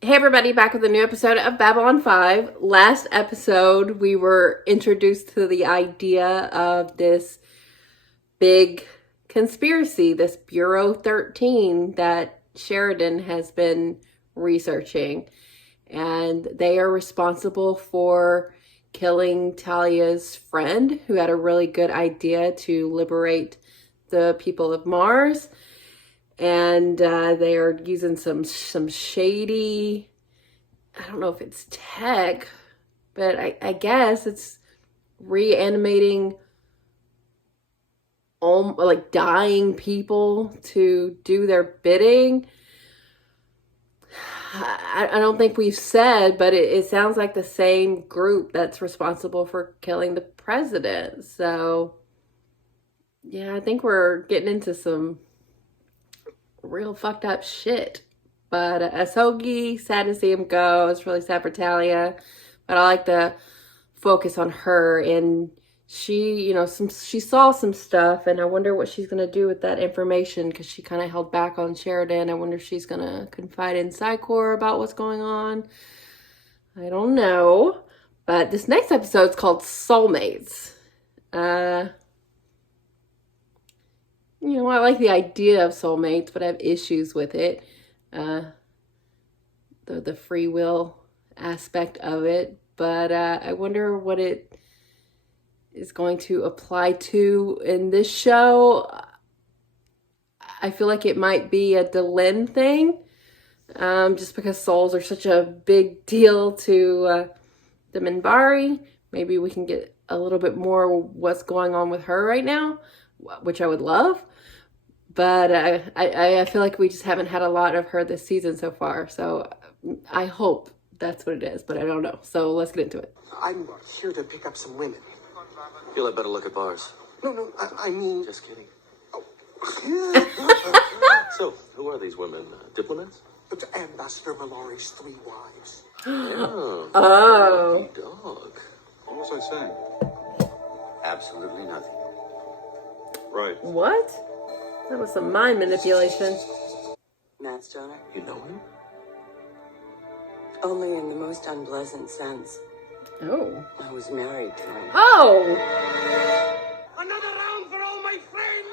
Hey everybody, back with a new episode of Babylon 5. Last episode, we were introduced to the idea of this big conspiracy, this Bureau 13 that Sheridan has been researching. And they are responsible for killing Talia's friend, who had a really good idea to liberate the people of Mars. And they are using some shady, I don't know if it's tech, but I guess it's reanimating like dying people to do their bidding. I don't think we've said, but it sounds like the same group that's responsible for killing the president. So yeah, I think we're getting into some real fucked up shit. But Asogi, sad to see him go. It's really sad for Talia. But I like to focus on her. And she, she saw some stuff. And I wonder what she's going to do with that information. Because she kind of held back on Sheridan. I wonder if she's going to confide in Psychor about what's going on. I don't know. But this next episode is called Soulmates. I like the idea of soulmates, but I have issues with it. The free will aspect of it. But I wonder what it is going to apply to in this show. I feel like it might be a Delenn thing. Just because souls are such a big deal to the Minbari. Maybe we can get a little bit more what's going on with her right now, which I would love. But I feel like we just haven't had a lot of her this season so far. So I hope that's what it is, but I don't know. So let's get into it. I'm here to pick up some women. You'll have better look at bars. No, I mean... Just kidding. Oh. So, who are these women? Diplomats? But Ambassador Mallory's 3 wives. Oh. Oh. Dog. What was I saying? Absolutely nothing. Right. What? That was some mind manipulation. Matt Stoner? You know him? Only in the most unpleasant sense. Oh. I was married to him. Oh! Another round for all my friends!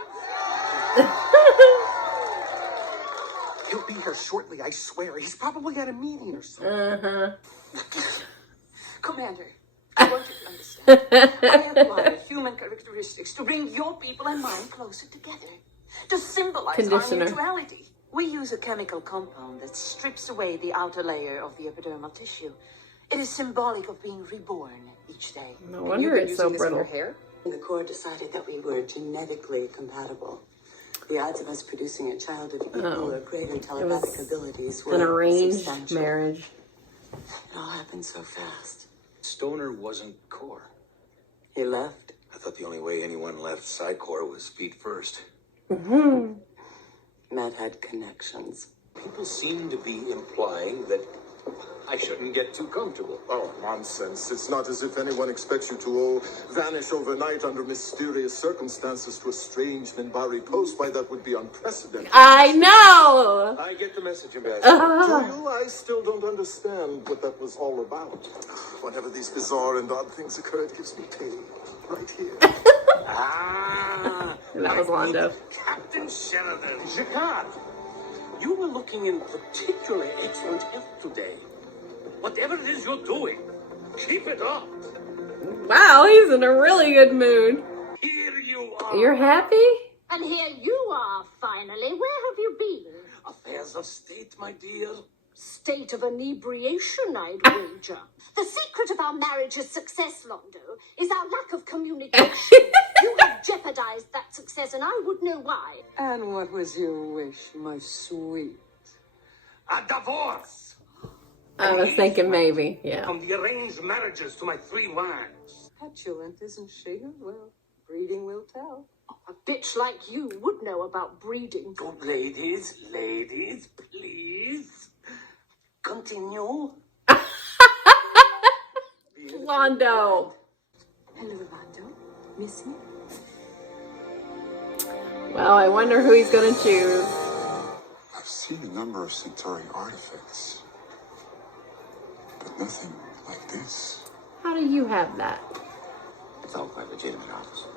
He'll be here shortly, I swear. He's probably at a meeting or something. Uh-huh. Commander, I want you to understand. I have applied human characteristics to bring your people and mine closer together. To symbolize our Conditioner. neutrality. We use a chemical compound that strips away the outer layer of the epidermal tissue. It is symbolic of being reborn each day. No wonder it's so brittle. Hair? The Corps decided that we were genetically compatible. The odds of us producing a child of equal or greater telepathic abilities were An arranged substantial. marriage. It all happened so fast. Stoner wasn't core. He left. I thought the only way anyone left Psychor was feet first. Matt had connections. People seem to be implying that I shouldn't get too comfortable. Oh, nonsense. It's not as if anyone expects you to vanish overnight under mysterious circumstances to a strange Minbari post. Why, that would be unprecedented. I know! I get the message, Ambassador. To you, I still don't understand what that was all about. Whenever these bizarre and odd things occur, it gives me pain. Right here. That was Londo. Captain Sheridan. Jacquard, you were looking in particularly excellent health today. Whatever it is you're doing, keep it up. Wow, he's in a really good mood. Here you are. You're happy? And here you are, finally. Where have you been? Affairs of state, my dear. State of inebriation, I'd wager. The secret of our marriage's success, Londo, is our lack of communication. You have jeopardized that success, and I would know why. And what was your wish, my sweet? A divorce. I was thinking maybe, yeah. From the arranged marriages to my 3 wives. Petulant, isn't she? Well, breeding will tell. A bitch like you would know about breeding. Good ladies, please. Continue. Londo. Hello, Londo. Miss you? Well, I wonder who he's gonna choose. I've seen a number of Centauri artifacts. nothing like this. How do you have that? It's all quite legitimate, officer.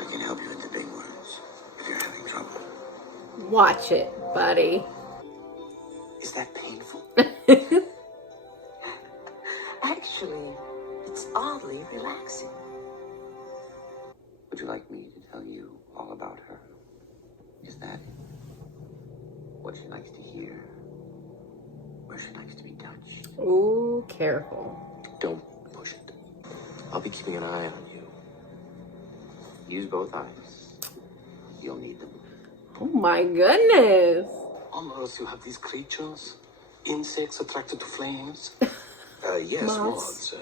I can help you into big words if you're having trouble. Watch it, buddy. Is that painful? Actually, it's oddly relaxing. Would you like me to tell you all about her? Is that what she likes to hear? Where she likes to be touched? Ooh, careful. Don't push it. I'll be keeping an eye on you. Use both eyes. You'll need them. Oh my goodness. On Earth, you have these creatures, insects attracted to flames. Yes, Moths. moths.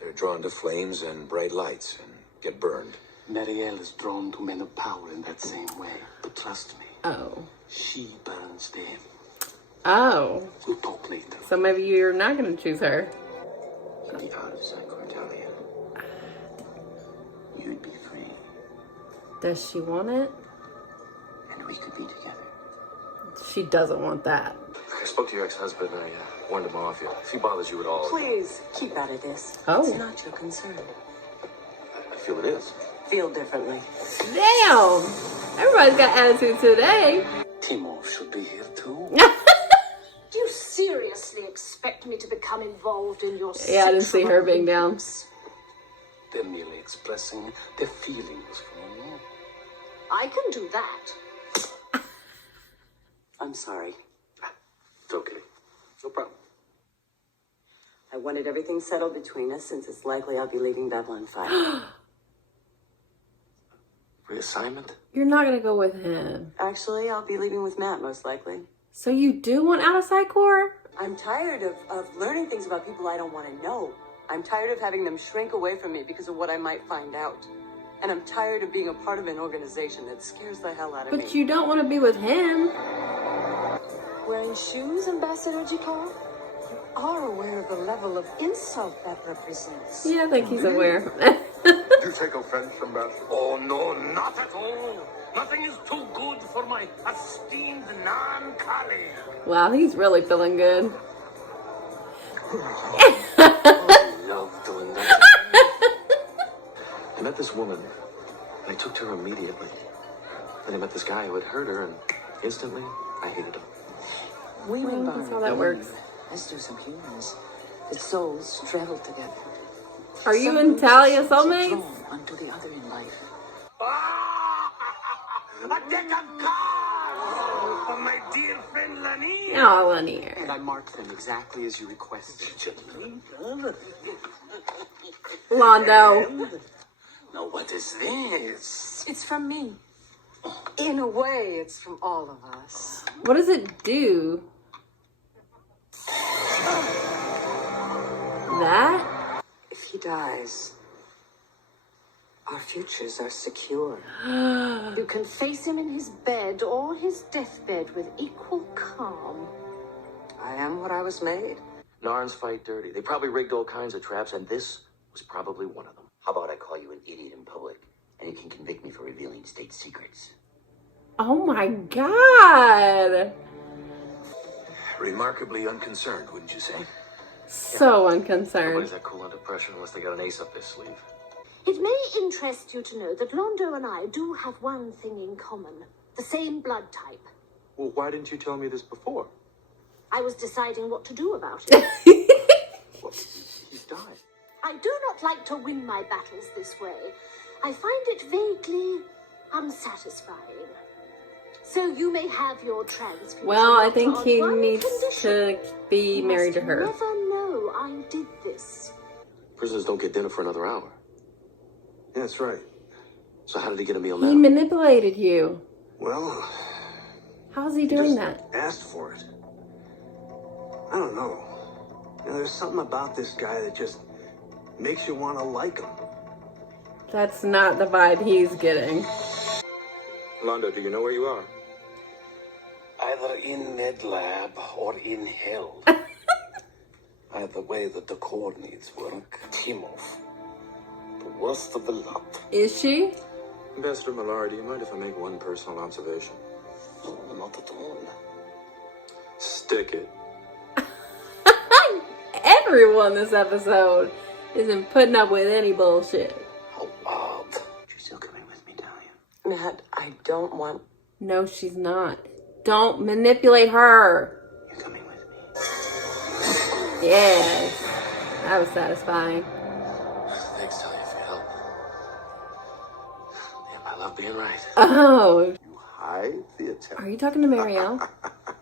They're drawn to flames and bright lights and get burned. Marielle is drawn to men of power in that same way. But trust me, Oh. she burns them. Oh. We'll talk later. So maybe you're not going to choose her. In the out of sight, Cordelia. You'd be free, Does she want it? and we could be together. She doesn't want that. I spoke to your ex-husband, and I warned him off you. If he bothers you at all, Please, keep out of this. Oh. It's not your concern. I feel it is. Feel differently. Damn! Everybody's got attitude today. Timo should be here too. Do you seriously expect me to become involved in your Yeah, I didn't see her being down. They're merely expressing their feelings for you. I can do that. I'm sorry. It's okay. No problem. I wanted everything settled between us since it's likely I'll be leaving Babylon 5. Reassignment? You're not going to go with him. Actually, I'll be leaving with Matt, most likely. So you do want out of sight core? I'm tired of learning things about people I don't want to know. I'm tired of having them shrink away from me because of what I might find out. And I'm tired of being a part of an organization that scares the hell out of me. But you don't want to be with him. Wearing shoes, Ambassador Jakar? You are aware of the level of insult that represents. Yeah, I think he's aware. Do you take offense, Ambassador? Oh, no, not at all. Nothing is too good for my esteemed non-colleague. Wow, he's really feeling good. I love doing that. I met this woman, and I took to her immediately. Then I met this guy who had hurt her, and instantly, I hated him. Women That's how that works. Let's do some humans. The souls travel together. Are you Some and Talia souls are soulmates? drawn unto the other in life. A deck of cards for my dear friend Lanier. Oh, Lanier. And I marked them exactly as you requested. Londo. Now, what is this? It's from me. In a way, it's from all of us. What does it do? That? If he dies, our futures are secure. You can face him in his bed or his deathbed with equal calm. I am what I was made. Narns fight dirty. They probably rigged all kinds of traps, and this was probably one of them. How about I call you an idiot in public, and you can convict me for revealing state secrets? Oh my god. Remarkably unconcerned, wouldn't you say? So Nobody's unconcerned. that cool under pressure unless they got an ace up their sleeve. It may interest you to know that Londo and I do have one thing in common. The same blood type. Well, why didn't you tell me this before? I was deciding what to do about it. Well, he's died. I do not like to win my battles this way. I find it vaguely unsatisfying. So you may have your transfusion. Well, I think on he one needs condition. to be You married to must her. Never know I did this. Prisoners don't get dinner for another hour. Yeah, that's right. So how did he get a meal He now? manipulated you. Well, How's he doing that? asked for it. I don't know. You know, there's something about this guy that just makes you want to like him. That's not the vibe he's getting. Londo, do you know where you are? Either in Med Lab or in hell. Either way, the decor needs work. Timov. The worst of the lot. Is she? Ambassador Millar, do you mind if I make one personal observation? No, not at all. Stick it. Everyone this episode isn't putting up with any bullshit. Oh, Bob. You're still coming with me, Talia. Matt, I don't want. No, she's not. Don't manipulate her. You're coming with me. Yes. That was satisfying. Thanks, Talia, for your help. Yep, I love being right. Oh, Hide the attempt. are you talking to Marielle?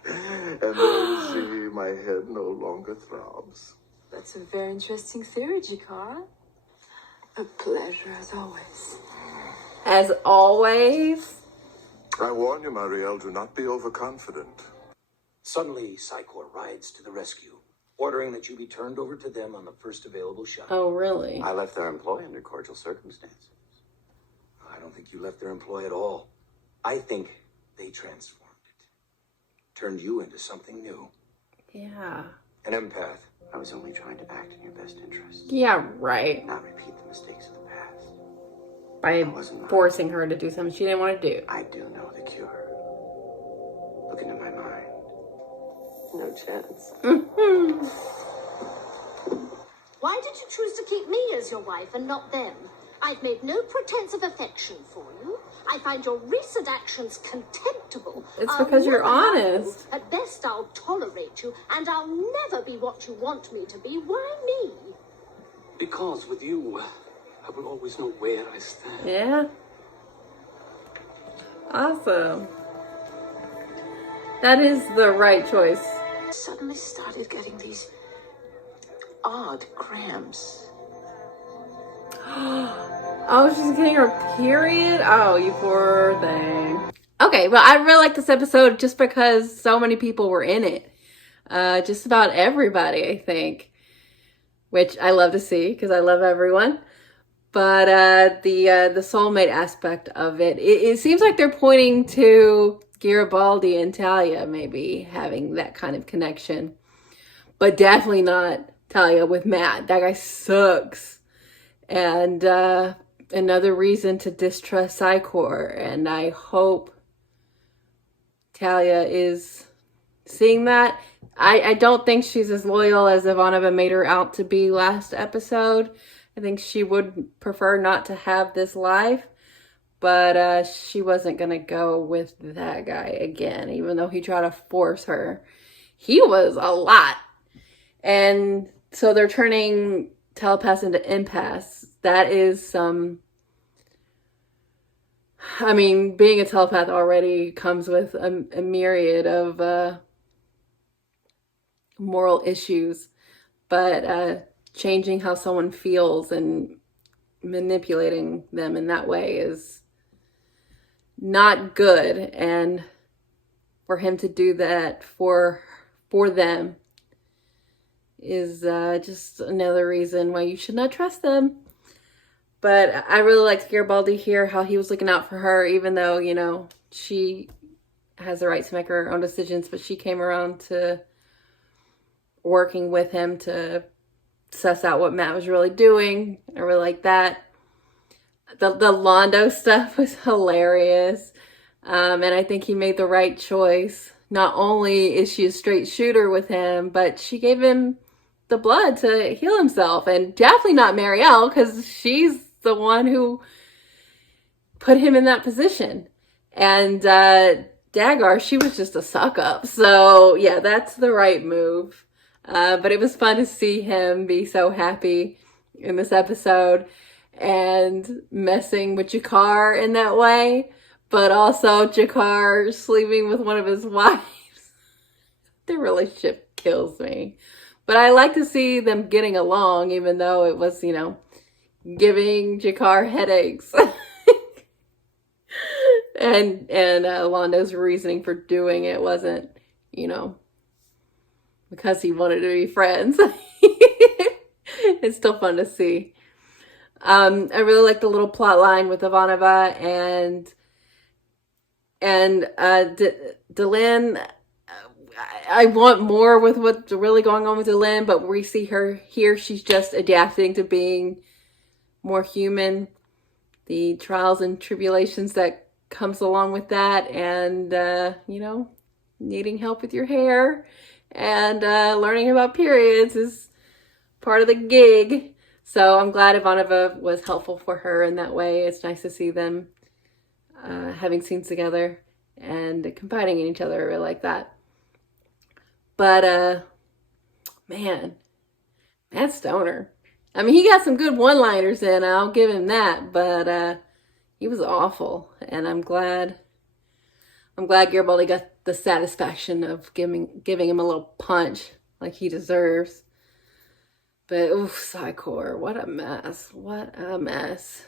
And then see my head no longer throbs. That's a very interesting theory, Jakara. A pleasure as always. As always. I warn you, Marielle, do not be overconfident. Suddenly, Psychor rides to the rescue, ordering that you be turned over to them on the first available shot. Oh, really? I left their employ under cordial circumstances. I don't think you left their employ at all. I think they transformed it. Turned you into something new. Yeah. An empath. I was only trying to act in your best interest, Yeah, right. not repeat the mistakes of the past. By forcing her to do something she didn't want to do. I do know the cure. Look into my mind. No chance. Why did you choose to keep me as your wife and not them? I've made no pretense of affection for you. I find your recent actions contemptible. It's I'll because you're never love honest. you. At best, I'll tolerate you, and I'll never be what you want me to be. Why me? Because with you, I will always know where I stand. Yeah. Awesome. That is the right choice. Suddenly started getting these odd cramps. Oh, she's getting her period? Oh, you poor thing. Okay, well, I really like this episode just because so many people were in it. Just about everybody, I think. Which I love to see because I love everyone. But the soulmate aspect of it seems like they're pointing to Garibaldi and Talia maybe having that kind of connection. But definitely not Talia with Matt. That guy sucks. And another reason to distrust Psychor. And I hope Talia is seeing that. I don't think she's as loyal as Ivanova made her out to be last episode. I think she would prefer not to have this life. But she wasn't going to go with that guy again, even though he tried to force her. He was a lot. And so they're turning telepaths into empaths. That is some... I mean, being a telepath already comes with a myriad of moral issues. But changing how someone feels and manipulating them in that way is not good. And for him to do that for them is just another reason why you should not trust them. But I really liked Garibaldi here, how he was looking out for her, even though, you know, she has the right to make her own decisions, but she came around to working with him to suss out what Matt was really doing. I really like that. The Londo stuff was hilarious. And I think he made the right choice. Not only is she a straight shooter with him, but she gave him the blood to heal himself. And definitely not Marielle, because she's the one who put him in that position. And Dagar, she was just a suck up. So yeah, that's the right move. But it was fun to see him be so happy in this episode and messing with Jakar in that way. But also Jakar sleeping with one of his wives. The relationship kills me. But I like to see them getting along, even though it was, you know, giving Jakar headaches. and Londo's reasoning for doing it wasn't, you know, because he wanted to be friends. It's still fun to see. I really like the little plot line with Ivanova and Delenn. I want more with what's really going on with Delenn, but we see her here. She's just adapting to being more human. The trials and tribulations that comes along with that, and you know, needing help with your hair and learning about periods is part of the gig. So I'm glad Ivanova was helpful for her in that way. It's nice to see them having scenes together and confiding in each other. I really like that. But man, Matt Stoner. I mean, he got some good one-liners in, I'll give him that, but he was awful, and I'm glad Garibaldi got the satisfaction of giving him a little punch like he deserves. But oof, Psychor, what a mess. What a mess.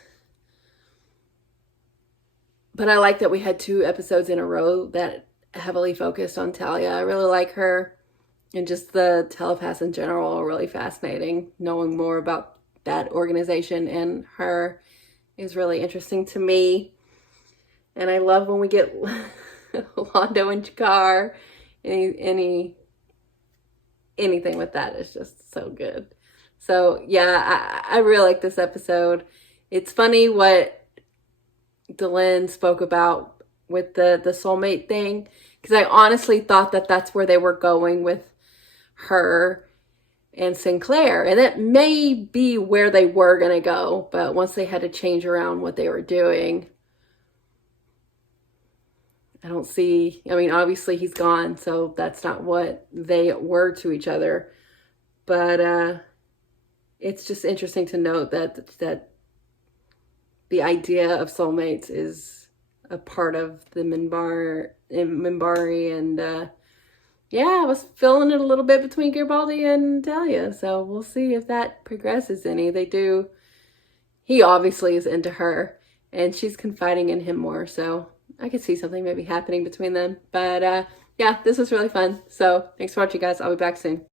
But I like that we had 2 episodes in a row that heavily focused on Talia. I really like her, and just the telepaths in general are really fascinating. Knowing more about that organization and her is really interesting to me. And I love when we get Londo and G'Kar. Anything with that is just so good. So yeah, I really like this episode. It's funny what Delenn spoke about with the soulmate thing, because I honestly thought that that's where they were going with her and Sinclair, and that may be where they were going to go, but once they had to change around what they were doing, I don't see, I mean, obviously he's gone, so that's not what they were to each other, but it's just interesting to note that the idea of soulmates is a part of the Minbari, and yeah, I was feeling it a little bit between Garibaldi and Talia, so we'll see if that progresses any. He obviously is into her, and she's confiding in him more, so I could see something maybe happening between them. But yeah, this was really fun. So thanks for watching, guys. I'll be back soon.